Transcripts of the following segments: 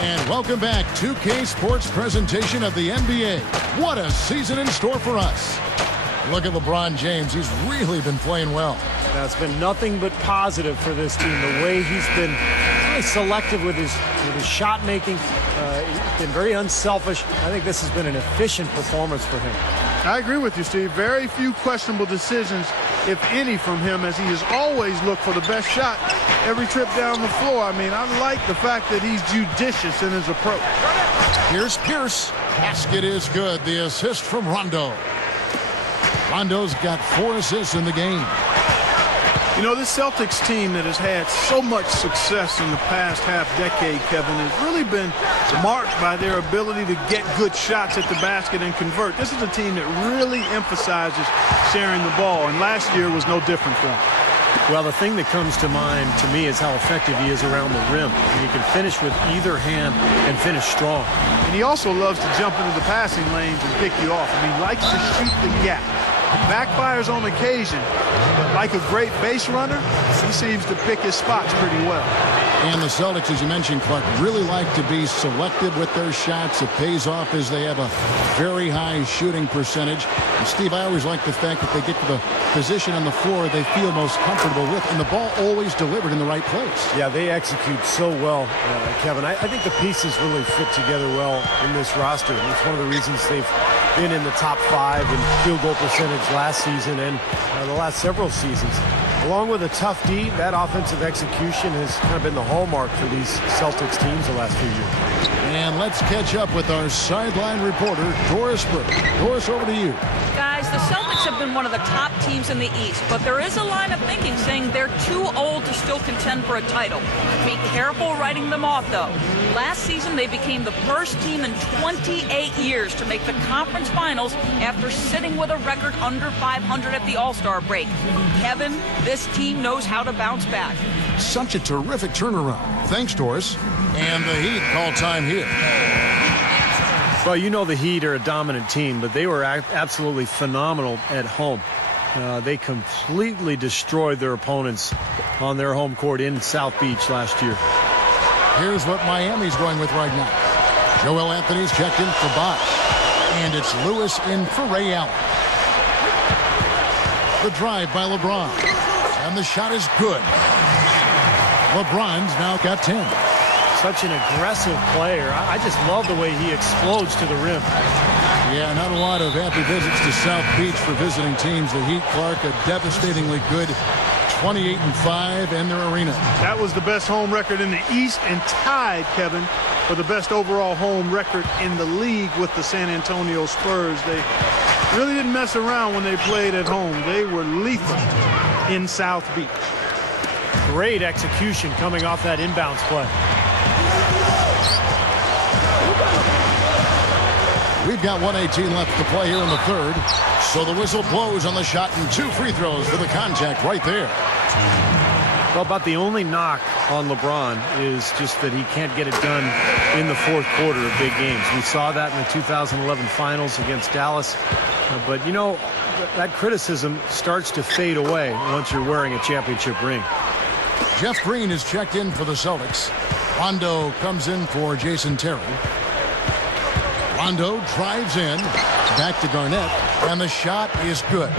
And welcome back. 2K Sports presentation of the NBA. What a season in store for us. Look at LeBron James. He's really been playing well. Now, it's been nothing but positive for this team. The way he's been really selective with his shot making. He's been very unselfish. I think this has been an efficient performance for him. I agree with you, Steve. Very few questionable decisions, if any, from him, as he has always looked for the best shot every trip down the floor. I mean, I like the fact that he's judicious in his approach. Here's Pierce. Basket is good. The assist from Rondo. Rondo's got 4 assists in the game. You know, this Celtics team that has had so much success in the past half-decade, Kevin, has really been marked by their ability to get good shots at the basket and convert. This is a team that really emphasizes sharing the ball, and last year was no different for them. Well, the thing that comes to mind to me is how effective he is around the rim. He can finish with either hand and finish strong. And he also loves to jump into the passing lanes and pick you off. I mean, he likes to shoot the gap. Backfires on occasion, but like a great base runner, he seems to pick his spots pretty well. And the Celtics, as you mentioned, Clark, really like to be selective with their shots. It pays off as they have a very high shooting percentage. And Steve, I always like the fact that they get to the position on the floor they feel most comfortable with, and the ball always delivered in the right place. Yeah, they execute so well, Kevin. I think the pieces really fit together well in this roster. And it's one of the reasons they've been in the top 5 in field goal percentage last season and the last several seasons. Along with a tough D, that offensive execution has kind of been the hallmark for these Celtics teams the last few years. And let's catch up with our sideline reporter, Doris Burke. Doris, over to you. Guys, the Celtics have been one of the top teams in the East, but there is a line of thinking saying they're too old to still contend for a title. Be careful writing them off, though. Last season, they became the first team in 28 years to make the conference finals after sitting with a record under 500 at the All-Star break. Kevin, this team knows how to bounce back. Such a terrific turnaround. Thanks, Doris. And the Heat call time here. Well, you know the Heat are a dominant team, but they were absolutely phenomenal at home. They completely destroyed their opponents on their home court in South Beach last year. Here's what Miami's going with right now. Joel Anthony's checked in for Bosch. And it's Lewis in for Ray Allen. The drive by LeBron. And the shot is good. LeBron's now got 10. Such an aggressive player. I just love the way he explodes to the rim. Yeah, not a lot of happy visits to South Beach for visiting teams. The Heat, Clark, a devastatingly good 28-5 in their arena. That was the best home record in the East and tied, Kevin, for the best overall home record in the league with the San Antonio Spurs. They really didn't mess around when they played at home. They were lethal in South Beach. Great execution coming off that inbounds play. We've got 1:18 left to play here in the third. So the whistle blows on the shot and 2 free throws for the contact right there. Well, about the only knock on LeBron is just that he can't get it done in the fourth quarter of big games. We saw that in the 2011 finals against Dallas. But, you know, that criticism starts to fade away once you're wearing a championship ring. Jeff Green is checked in for the Celtics. Rondo comes in for Jason Terry. Rondo drives in, back to Garnett, and the shot is good.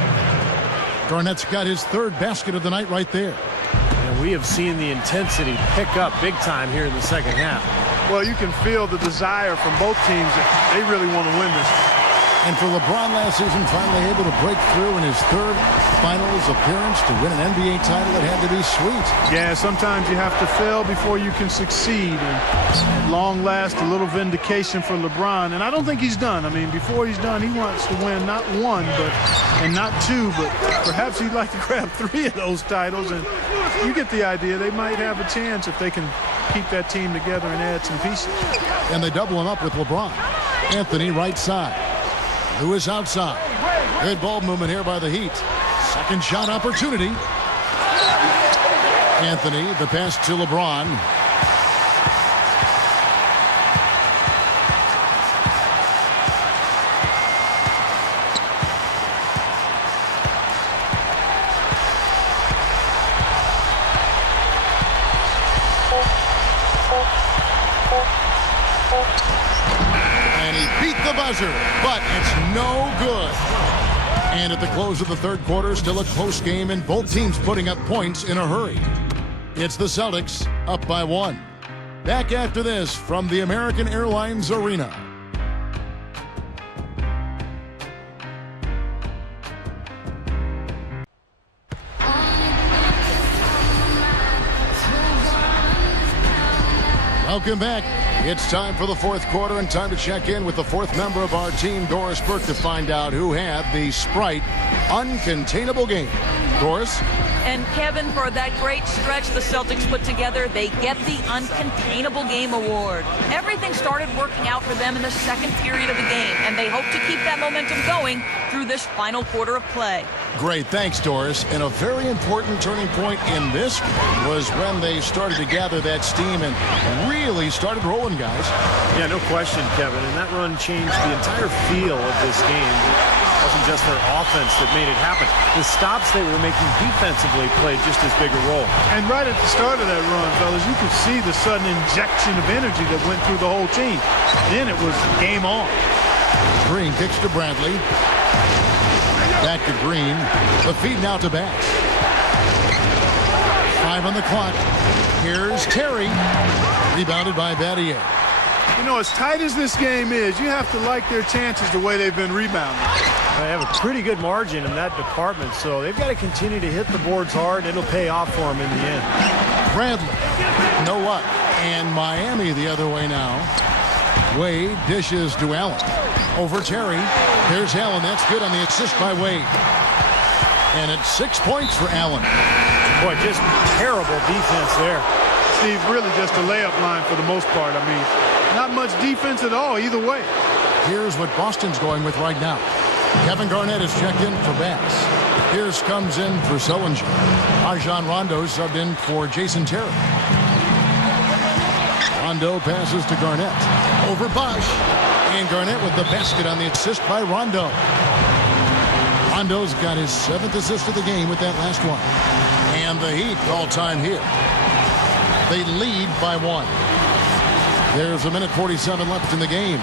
Garnett's got his 3rd basket of the night right there. And we have seen the intensity pick up big time here in the second half. Well, you can feel the desire from both teams that they really want to win this. And for LeBron last season, finally able to break through in his 3rd finals appearance to win an NBA title, it had to be sweet. Yeah, sometimes you have to fail before you can succeed. And at long last, a little vindication for LeBron. And I don't think he's done. I mean, before he's done, he wants to win not 1, and not 2, but perhaps he'd like to grab 3 of those titles. And you get the idea. They might have a chance if they can keep that team together and add some pieces. And they double him up with LeBron. Anthony right side. Lewis outside. Good ball movement here by the Heat. Second shot opportunity. Anthony, the pass to LeBron. And he beat the buzzer, but it's no good. And at the close of the third quarter, still a close game, and both teams putting up points in a hurry. It's the Celtics up by 1. Back after this from the American Airlines Arena. Welcome back. It's time for the fourth quarter and time to check in with the fourth member of our team, Doris Burke, to find out who had the Sprite Uncontainable game. Doris? And Kevin, for that great stretch the Celtics put together, they get the Uncontainable Game Award. Everything started working out for them in the second period of the game, and they hope to keep that momentum going through this final quarter of play. Great, thanks, Doris. And a very important turning point in this was when they started to gather that steam and really started rolling, guys. Yeah, no question, Kevin. And that run changed the entire feel of this game. It wasn't just their offense that made it happen. The stops they were making defensively played just as big a role. And right at the start of that run, fellas, you could see the sudden injection of energy that went through the whole team. Then it was game on. Green kicks to Bradley. Back to Green. The feed now to Bax. 5 on the clock. Here's Terry. Rebounded by Battier. You know, as tight as this game is, you have to like their chances the way they've been rebounding. They have a pretty good margin in that department, so they've got to continue to hit the boards hard. It'll pay off for them in the end. Bradley. No luck. And Miami the other way now. Wade dishes to Allen. Over Terry. Here's Allen. That's good on the assist by Wade. And it's 6 points for Allen. Boy, just terrible defense there. Steve, really just a layup line for the most part. I mean, not much defense at all either way. Here's what Boston's going with right now. Kevin Garnett is checked in for Bass. Pierce comes in for Sullinger. Rajon Rondo subbed in for Jason Terry. Rondo passes to Garnett. Over Bosch. And Garnett with the basket on the assist by Rondo. Rondo's got his 7th assist of the game with that last one. And the Heat all-time here. They lead by 1. There's a minute 47 left in the game.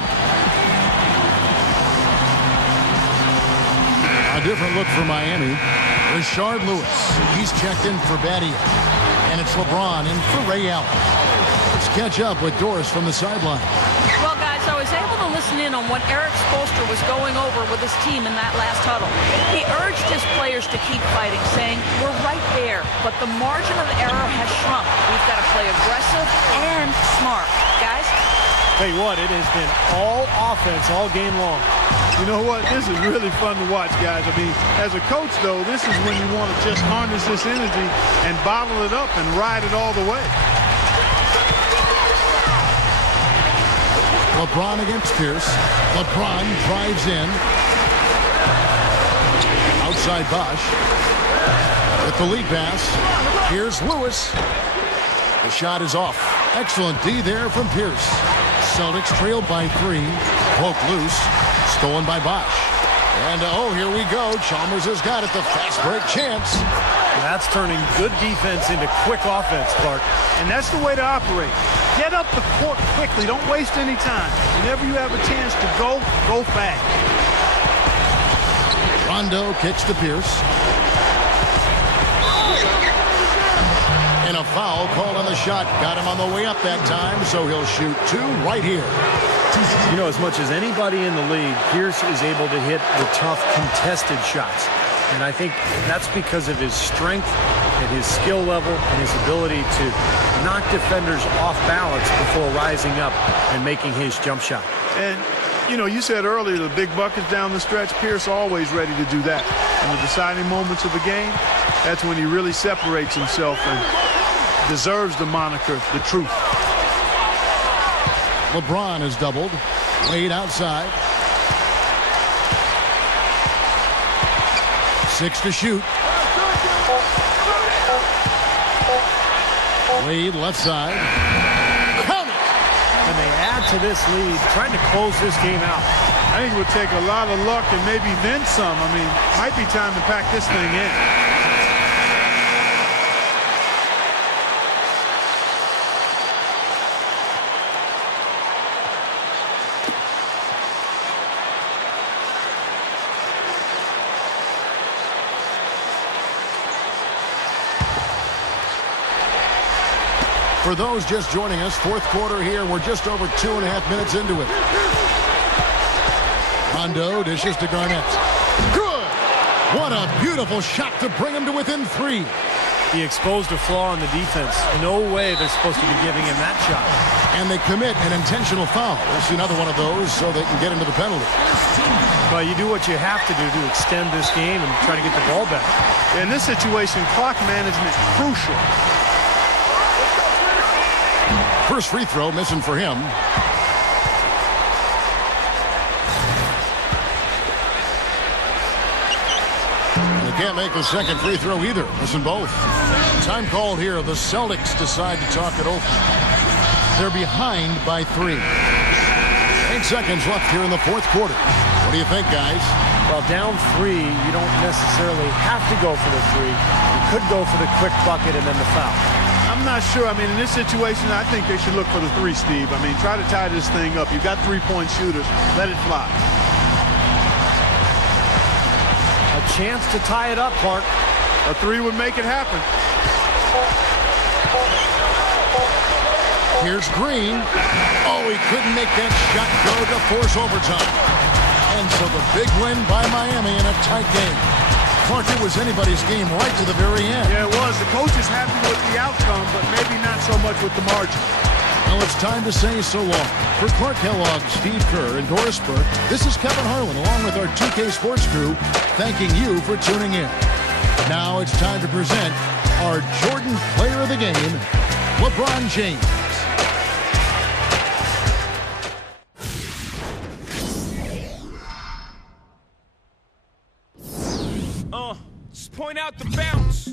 A different look for Miami. Rashard Lewis. He's checked in for Battier. And it's LeBron in for Ray Allen. Let's catch up with Doris from the sideline. Well, guys, I was able to listen in on what Eric Spoelstra was going over with his team in that last huddle. He urged his players to keep fighting, saying, we're right there, but the margin of error has shrunk. We've got to play aggressive and smart. Guys? Tell you what, it has been all offense all game long. You know what? This is really fun to watch, guys. I mean, as a coach, though, this is when you want to just harness this energy and bottle it up and ride it all the way. LeBron against Pierce. LeBron drives in. Outside Bosch. With the lead pass. Here's Lewis. The shot is off. Excellent D there from Pierce. Celtics trailed by 3. Poke loose. Stolen by Bosch. And oh, here we go. Chalmers has got it. The fast break chance. That's turning good defense into quick offense, Clark. And that's the way to operate. Get up the court quickly. Don't waste any time. Whenever you have a chance to go fast. Rondo kicks to Pierce. And a foul called on the shot. Got him on the way up that time, so he'll shoot 2 right here. You know, as much as anybody in the league, Pierce is able to hit the tough contested shots. And I think that's because of his strength and his skill level and his ability to knock defenders off balance before rising up and making his jump shot. And, you know, you said earlier the big buckets down the stretch. Pierce always ready to do that. In the deciding moments of the game, that's when he really separates himself and deserves the moniker, the truth. LeBron is doubled. Wade outside. 6 to shoot. Wade left side. Count it! And they add to this lead, trying to close this game out. I think it would take a lot of luck and maybe then some. I mean, might be time to pack this thing in. For those just joining us, fourth quarter here. We're just over 2.5 minutes into it. Rondo dishes to Garnett. Good! What a beautiful shot to bring him to within 3. He exposed a flaw in the defense. No way they're supposed to be giving him that shot. And they commit an intentional foul. We'll see another one of those so they can get into the penalty. Well, you do what you have to do to extend this game and try to get the ball back. In this situation, clock management is crucial. First free throw missing for him. Can't make the second free throw either. Missing both. Time called here. The Celtics decide to talk it over. They're behind by 3. 8 seconds left here in the fourth quarter. What do you think, guys? Well, down 3, you don't necessarily have to go for the 3. You could go for the quick bucket and then the foul. I'm not sure. I mean, in this situation, I think they should look for the 3, Steve. I mean, try to tie this thing up. You've got 3-point shooters. Let it fly. A chance to tie it up, Clark. A 3 would make it happen. Here's Green. Oh, he couldn't make that shot go to force overtime. And so the big win by Miami in a tight game. Clark, it was anybody's game right to the very end. Yeah, it was. The coach is happy with the outcome, but maybe not so much with the margin. Well, it's time to say so long. For Clark Kellogg, Steve Kerr, and Doris Burke, this is Kevin Harlan, along with our 2K Sports crew, thanking you for tuning in. Now it's time to present our Jordan Player of the Game, LeBron James. Just point out the bounce.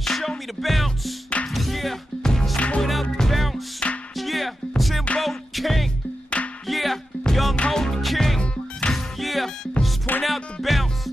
Show me the bounce. Yeah. Just point out the bounce. Yeah. Timbo King. Yeah. Young Hope King. Yeah. Just point out the bounce.